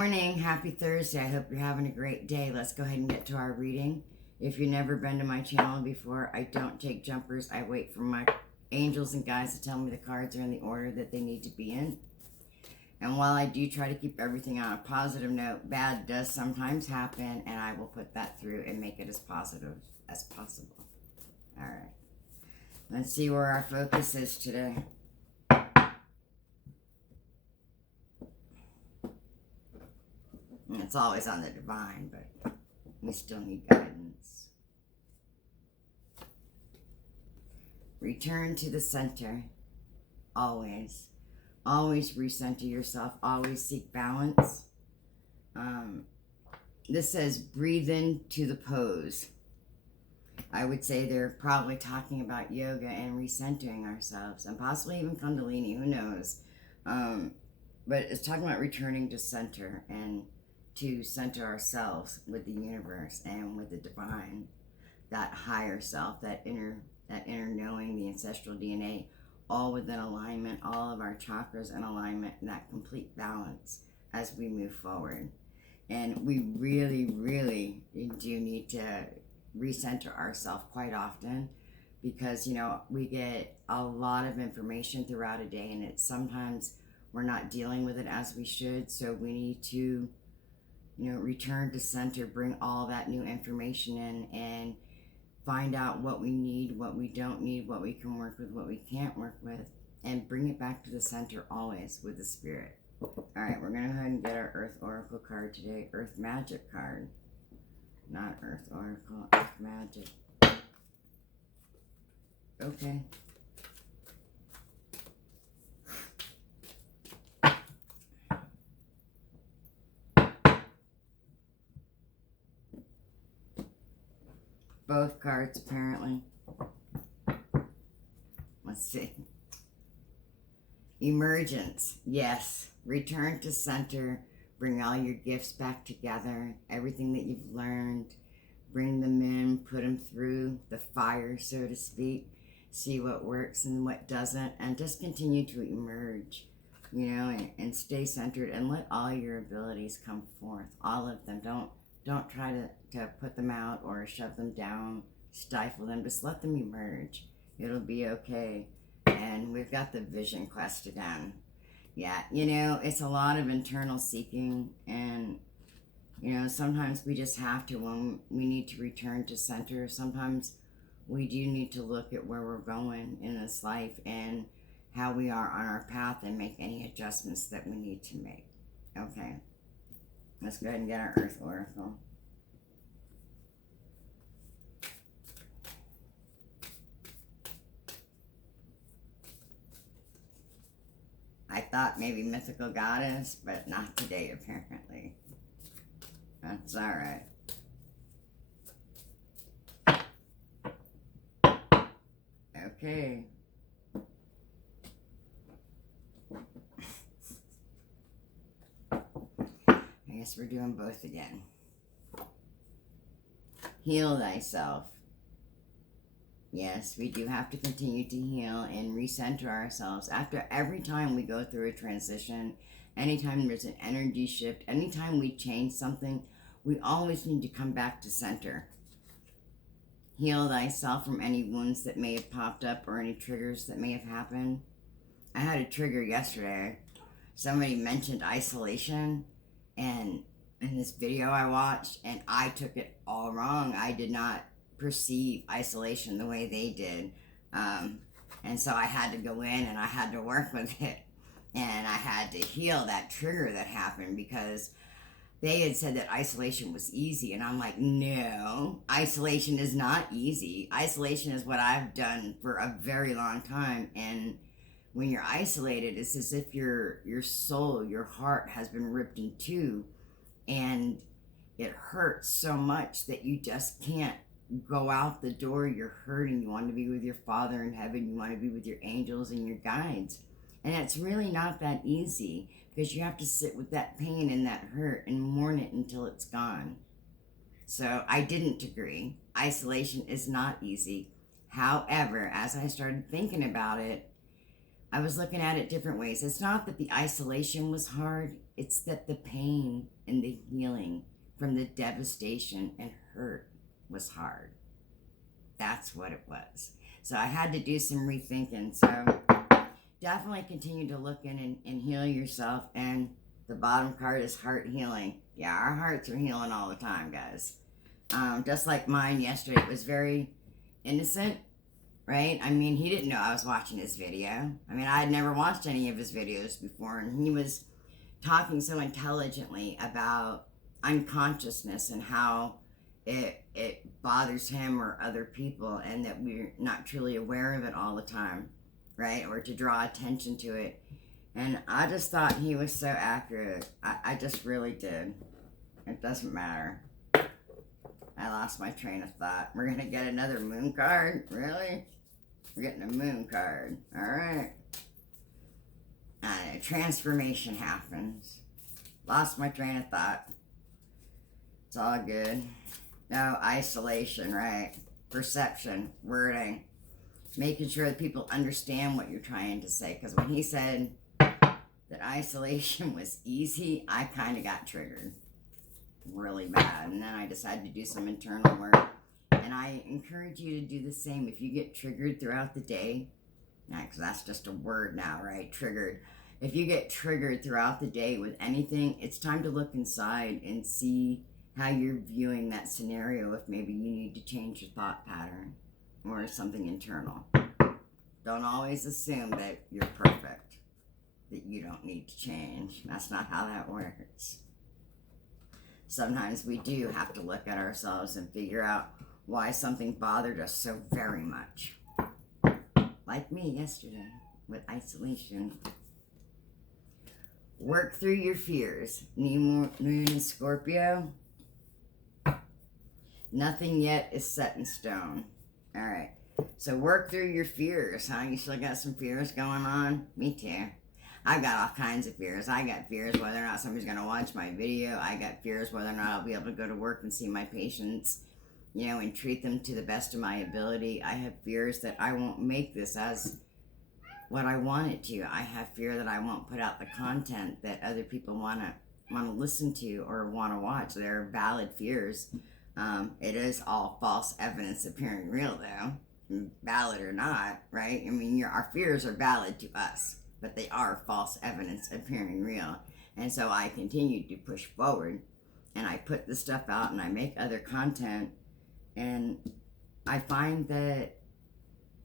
Morning, happy Thursday. I hope you're having a great day. Let's go ahead and get to our reading. If you've never been to my channel before, I don't take jumpers. I wait for my angels and guides to tell me the cards are in the order that they need to be in. And while I do try to keep everything on a positive note, bad does sometimes happen, and I will put that through and make it as positive as possible. All right. Let's see where our focus is today. It's always on the divine, but we still need guidance. Return to the center. Always. Always recenter yourself. Always seek balance. This says breathe into the pose. I would say they're probably talking about yoga and recentering ourselves, and possibly even Kundalini, who knows. But it's talking about returning to center and to center ourselves with the universe and with the divine, that higher self, that inner knowing, the ancestral DNA, all within alignment, all of our chakras in alignment, and that complete balance as we move forward. And we really, really do need to recenter ourselves quite often, because we get a lot of information throughout a day, and it's sometimes we're not dealing with it as we should. So we need to return to center, bring all that new information in, and find out what we need, what we don't need, what we can work with, what we can't work with, and bring it back to the center always with the spirit. All right, we're going to go ahead and get our Earth Oracle card today. Earth Magic card. Not Earth Oracle, Earth Magic. Okay. Both cards, apparently. Let's see. Emergence. Yes. Return to center. Bring all your gifts back together. Everything that you've learned. Bring them in. Put them through the fire, so to speak. See what works and what doesn't. And just continue to emerge. And stay centered. And let all your abilities come forth. All of them. Don't try to put them out or shove them down, stifle them. Just let them emerge. It'll be okay. And we've got the vision quest again. Yeah, it's a lot of internal seeking, and sometimes we just have to, when we need to return to center, sometimes we do need to look at where we're going in this life and how we are on our path and make any adjustments that we need to make. Okay. Let's go ahead and get our Earth Oracle. I thought maybe mythical goddess, but not today, apparently. That's all right. Okay. I guess we're doing both again. Heal thyself. Yes, we do have to continue to heal and recenter ourselves. After every time we go through a transition, anytime there's an energy shift, anytime we change something, we always need to come back to center. Heal thyself from any wounds that may have popped up or any triggers that may have happened. I had a trigger yesterday. Somebody mentioned isolation, and in this video I watched, and I took it all wrong. I did not perceive isolation the way they did, and so I had to go in and I had to work with it, and I had to heal that trigger that happened, because they had said that isolation was easy, and I'm like, no, isolation is not easy. Isolation is what I've done for a very long time, and when you're isolated, it's as if your soul, your heart has been ripped in two, and it hurts so much that you just can't go out the door. You're hurting. You want to be with your Father in heaven. You want to be with your angels and your guides. And it's really not that easy, because you have to sit with that pain and that hurt and mourn it until it's gone. So I didn't agree. Isolation is not easy. However, as I started thinking about it, I was looking at it different ways. It's not that the isolation was hard. It's that the pain and the healing from the devastation and hurt was hard. That's what it was. So I had to do some rethinking. So definitely continue to look in and heal yourself. And the bottom card is heart healing. Yeah, our hearts are healing all the time, guys. Just like mine yesterday. It was very innocent, right? I mean, he didn't know I was watching his video. I mean, I had never watched any of his videos before, and he was talking so intelligently about unconsciousness and how it bothers him or other people, and that we're not truly aware of it all the time, right? Or to draw attention to it. And I just thought he was so accurate. I just really did. It doesn't matter. I lost my train of thought. We're gonna get another moon card? Really? We're getting a moon card. Alright. Transformation happens. Lost my train of thought. It's all good. No, isolation, right? Perception, wording. Making sure that people understand what you're trying to say. Because when he said that isolation was easy, I kind of got triggered really bad. And then I decided to do some internal work. And I encourage you to do the same. If you get triggered throughout the day, because that's just a word now, right? Triggered. If you get triggered throughout the day with anything, it's time to look inside and see how you're viewing that scenario, if maybe you need to change your thought pattern or something internal. Don't always assume that you're perfect, that you don't need to change. That's not how that works. Sometimes we do have to look at ourselves and figure out why something bothered us so very much. Like me yesterday with isolation. Work through your fears. New moon in Scorpio. Nothing yet is set in stone. Alright. So work through your fears, huh? You still got some fears going on? Me too. I've got all kinds of fears. I got fears whether or not somebody's going to watch my video. I got fears whether or not I'll be able to go to work and see my patients, you know, and treat them to the best of my ability. I have fears that I won't make this as what I want it to. I have fear that I won't put out the content that other people want to listen to or want to watch. They're valid fears. It is all false evidence appearing real, though, valid or not, right? I mean, our fears are valid to us, but they are false evidence appearing real. And so I continue to push forward, and I put this stuff out, and I make other content, and I find that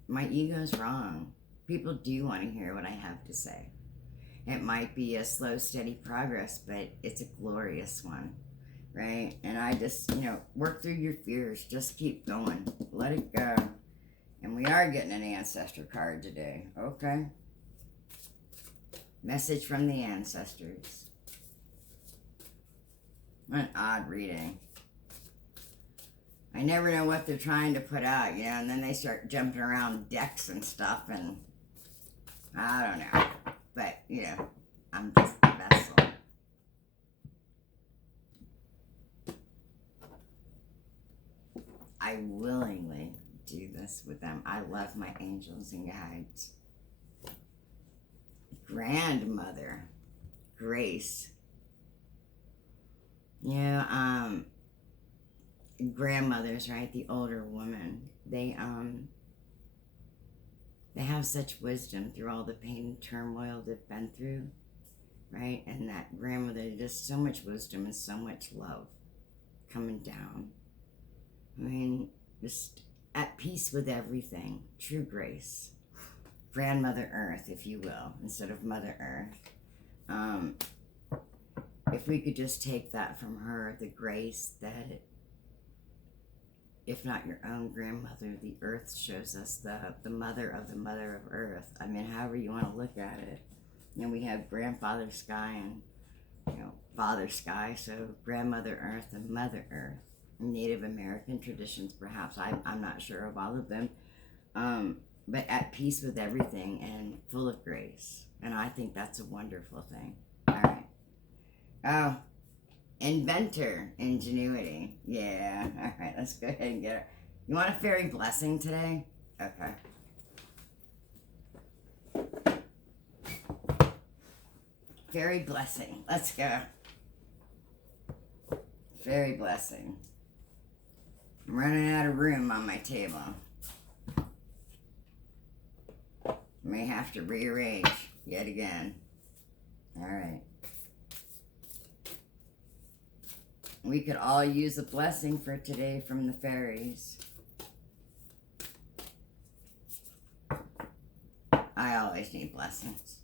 my ego's wrong. People do want to hear what I have to say. It might be a slow, steady progress, but it's a glorious one, right? And I just, work through your fears. Just keep going. Let it go. And we are getting an ancestor card today, okay? Message from the ancestors. What an odd reading. I never know what they're trying to put out, and then they start jumping around decks and stuff, and I don't know. But, I'm just the vessel. I willingly do this with them. I love my angels and guides. Grandmother, Grace. Grandmothers, right? The older woman. They have such wisdom through all the pain and turmoil they've been through, right? And that grandmother, just so much wisdom and so much love coming down. I mean, just at peace with everything. True grace. Grandmother Earth, if you will, instead of Mother Earth. If we could just take that from her, the grace that, if not your own grandmother, the earth shows us, the mother of earth. I mean, however you want to look at it. And we have grandfather sky and, father sky, so grandmother earth and mother earth. Native American traditions, perhaps. I'm not sure of all of them. But at peace with everything and full of grace. And I think that's a wonderful thing. All right. Oh, inventor, ingenuity. Yeah. All right, let's go ahead and get it. You want a fairy blessing today? Okay. fairy blessing. Let's go. Fairy blessing. I'm running out of room on my table. May have to rearrange yet again. Alright. We could all use a blessing for today from the fairies. I always need blessings.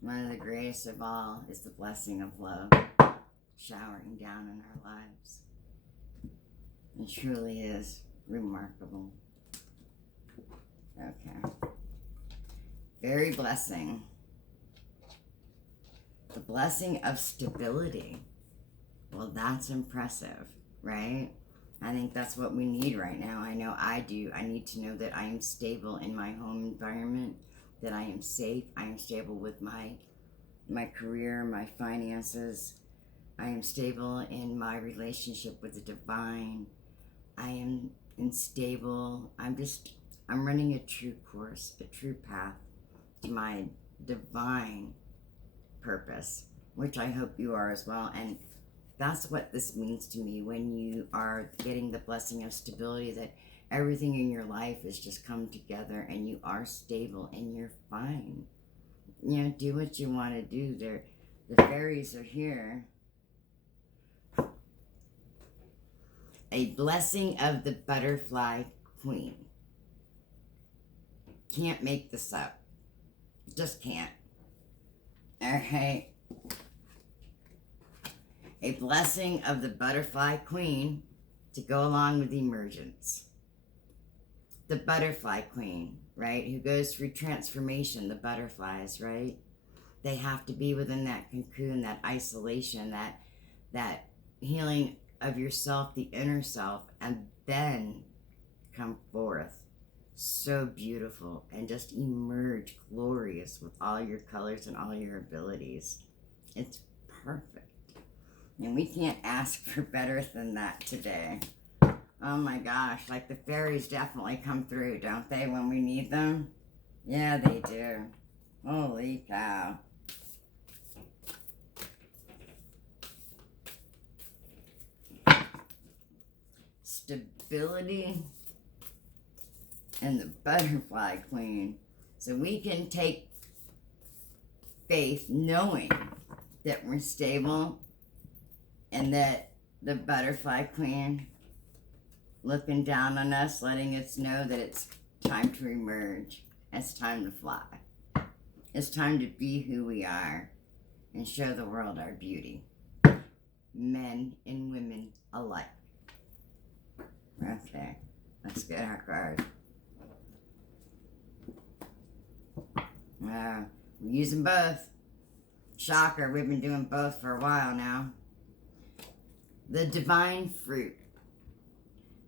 One of the greatest of all is the blessing of love showering down in our lives. It truly is remarkable. Okay. Fairy blessing. The blessing of stability. Well, that's impressive, right? I think that's what we need right now. I know I do. I need to know that I am stable in my home environment, that I am safe, I am stable with my career, my finances. I am stable in my relationship with the divine. I am stable. I'm running a true course, a true path to my divine purpose, which I hope you are as well. And that's what this means to me when you are getting the blessing of stability, that everything in your life has just come together and you are stable and you're fine. You know, do what you want to do. The fairies are here. A blessing of the butterfly queen. Can't make this up. Just can't. Alright. A blessing of the butterfly queen to go along with emergence. The butterfly queen, right? Who goes through transformation, the butterflies, right? They have to be within that cocoon, that isolation, that healing of yourself, the inner self, and then come forth so beautiful and just emerge glorious with all your colors and all your abilities. It's perfect. And we can't ask for better than that today. Oh my gosh, like the fairies definitely come through, don't they, when we need them? Yeah, they do. Holy cow. Stability and the butterfly queen. So we can take faith knowing that we're stable and that the butterfly queen looking down on us, letting us know that it's time to emerge. It's time to fly. It's time to be who we are and show the world our beauty. Men and women alike. Okay, let's get our card. We're using both. Shocker, we've been doing both for a while now. The divine fruit.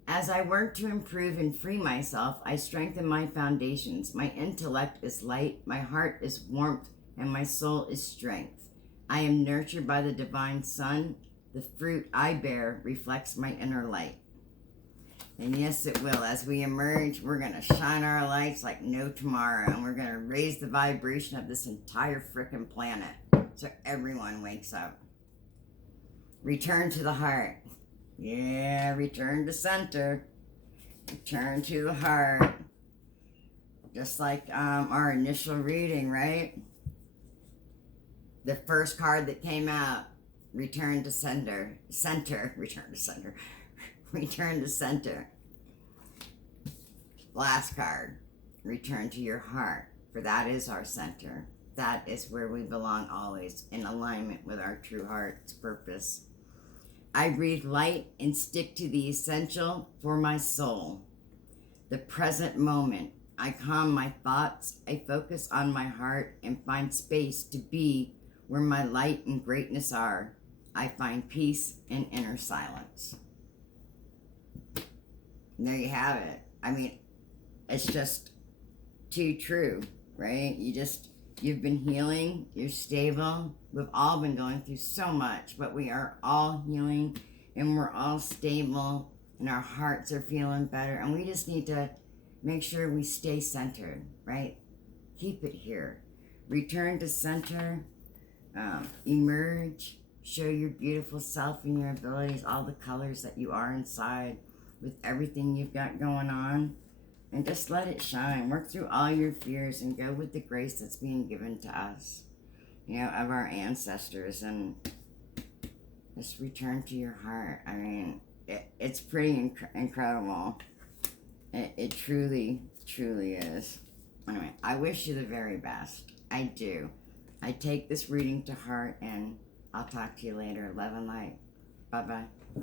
As I work to improve and free myself, I strengthen my foundations. My intellect is light, my heart is warmth, and my soul is strength. I am nurtured by the divine sun. The fruit I bear reflects my inner light. And yes, it will. As we emerge, we're going to shine our lights like no tomorrow. And we're going to raise the vibration of this entire frickin' planet so everyone wakes up. Return to the heart. Yeah, return to center. Return to the heart. Just like our initial reading, right? The first card that came out, return to center. Return to center. Return to center. Last card, return to your heart, for that is our center. That is where we belong always, in alignment with our true heart's purpose. I breathe light and stick to the essential for my soul. The present moment. I calm my thoughts. I focus on my heart and find space to be where my light and greatness are. I find peace and inner silence. And there you have it. I mean, it's just too true, right? You've been healing, you're stable. We've all been going through so much, but we are all healing and we're all stable and our hearts are feeling better. And we just need to make sure we stay centered. right? Keep it here. Return to center. Emerge. Show your beautiful self and your abilities, all the colors that you are inside with everything you've got going on. And just let it shine. Work through all your fears and go with the grace that's being given to us, you know, of our ancestors. And just return to your heart. I mean, it's pretty incredible. It truly, truly is. Anyway, I wish you the very best. I do. I take this reading to heart, and I'll talk to you later. Love and light. Bye-bye.